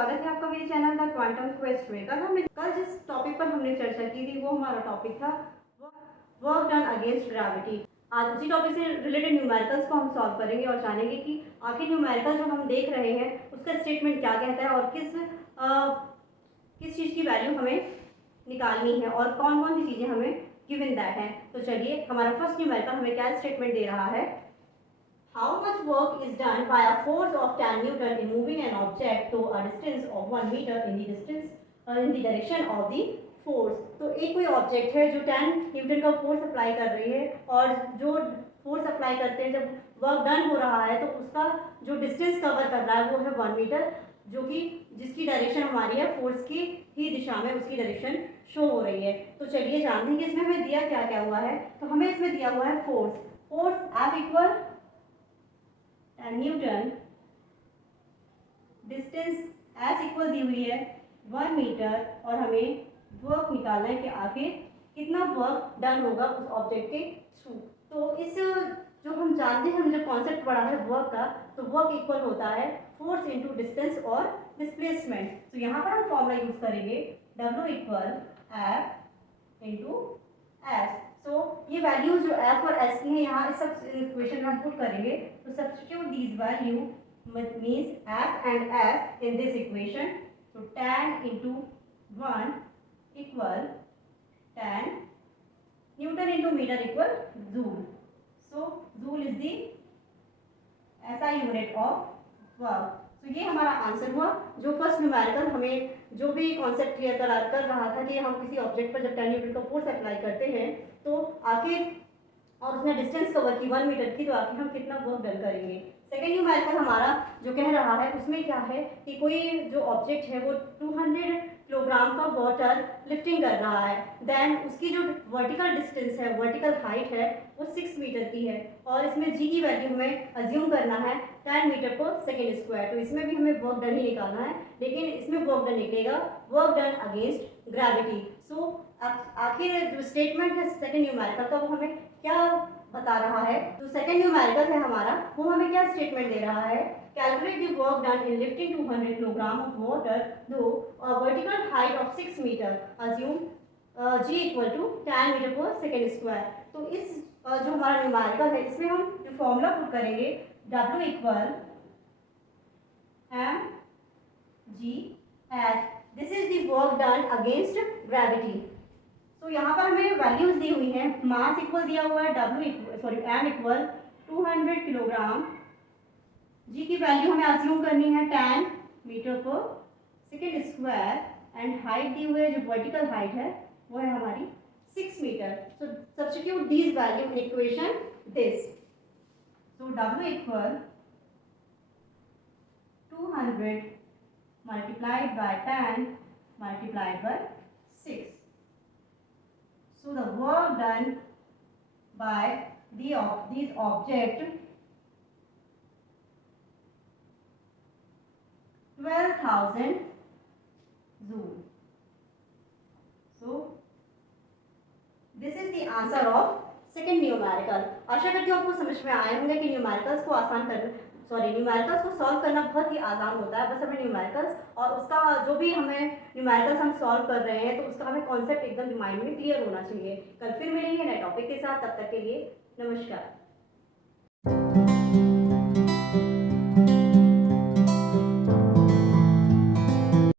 स्वागत है आपका मेरे चैनल द क्वांटम क्वेस्ट में। कल जिस टॉपिक पर हमने चर्चा की थी वो हमारा टॉपिक था वर्क डन अगेंस्ट ग्रेविटी। आज उसी टॉपिक से रिलेटेड न्यूमेरिकल्स को हम सॉल्व करेंगे और जानेंगे कि आखिर न्यूमेरिकल जो हम देख रहे हैं उसका स्टेटमेंट क्या कहता है और किस चीज़ की वैल्यू हमें निकालनी है और कौन कौन सी चीज़ें हमें गिवन दैट है। तो चलिए, हमारा फर्स्ट न्यूमेरिकल हमें क्या स्टेटमेंट दे रहा है। How much work is done by a force of 10 Newton in moving an object to a distance of 1 meter in the direction of the force। तो एक कोई ऑब्जेक्ट है जो 10 न्यूटन का फोर्स अप्लाई कर रही है और जो फोर्स अप्लाई करते हैं जब वर्क डन हो रहा है तो उसका जो डिस्टेंस कवर कर रहा है वो है 1 मीटर, जो कि जिसकी डायरेक्शन हमारी है फोर्स की ही दिशा में उसकी डायरेक्शन शो हो रही है। तो चलिए जानते हैं कि इसमें हमें दिया क्या क्या हुआ है। तो हमें इसमें दिया हुआ है force F equal newton, distance S equal दी हुई है 1 मीटर और हमें वर्क निकालना है कि आखिर कितना वर्क डन होगा उस ऑब्जेक्ट के थ्रू। तो इस जो हम जानते हैं, हम जब कॉन्सेप्ट पढ़ा है वर्क का, तो वर्क इक्वल होता है फोर्स इनटू डिस्टेंस और डिस्प्लेसमेंट। तो यहाँ पर हम फॉर्मूला यूज करेंगे W equal F into S. So ये वैल्यूज जो F और S की है यहाँ इस सब इक्वेशन में हम पुट करेंगे। तो substitute these value means F and S in this equation. So 10 into 1 equal 10 Newton into meter equal joule. So joule is the SI unit of work. तो ये हमारा आंसर हुआ। जो फर्स्ट न्यूमेरिकल हमें जो भी कॉन्सेप्ट क्लियर कर रहा था कि हम किसी ऑब्जेक्ट पर जब 10 न्यूटन का फोर्स अप्लाई करते हैं तो आखिर, और उसने डिस्टेंस कवर की 1 मीटर की, तो आखिर हम कितना वर्क डन करेंगे। सेकेंड न्यूमेरिकल हमारा जो कह रहा है उसमें क्या है कि कोई जो ऑब्जेक्ट है वो 200 किलोग्राम का वाटर लिफ्टिंग कर रहा है, देन उसकी जो वर्टिकल डिस्टेंस है, वर्टिकल हाइट है वो 6 मीटर की है और इसमें जी की वैल्यू हमें अज्यूम करना है 10 मीटर पर सेकेंड स्क्वायर। तो इसमें भी हमें वर्क डन ही निकालना है, लेकिन इसमें वर्क डन निकलेगा वर्क डन अगेंस्ट ग्रेविटी। सो आखिर जो स्टेटमेंट है सेकेंड न्यूमेरिकल का वो हमें क्या बता रहा है। तो सेकेंड न्यूमेरिकल है हमारा, वो हमें क्या स्टेटमेंट दे रहा है। Calculate the work done in lifting 200 kilogram of water to vertical height of 6 metre, assume g equal to 10 metre per second square. तो इस जो हमारा न्यूमेरिकल है इसमें हम जो फॉर्मूला पुट करेंगे W equal mg/, this is the work done against gravity. तो यहाँ पर हमें वैल्यूज दी हुई हैं। मास इक्वल दिया हुआ है m इक्वल 200 किलोग्राम, g की वैल्यू हमें अज्यूम करनी है 10 metre per second square, and height दी हुई है जो वर्टिकल हाइट है वो है हमारी 6 metre. So substitute these value in equation this. So W equal 200 multiplied by 10 multiplied by 6. So the work done by these object 12,000 joule. So this is the answer of second numerical. आशा करती हूँ आपको समझ में आए होंगे कि numericals को solve करना बहुत ही आसान होता है। बस हमें न्यूमेरिकल्स और उसका जो भी हमें न्यूमेरिकल्स हम सॉल्व कर रहे हैं तो उसका हमें कॉन्सेप्ट एकदम माइंड में क्लियर होना चाहिए। कल फिर मिलेंगे नए टॉपिक के साथ, तब तक के लिए नमस्कार।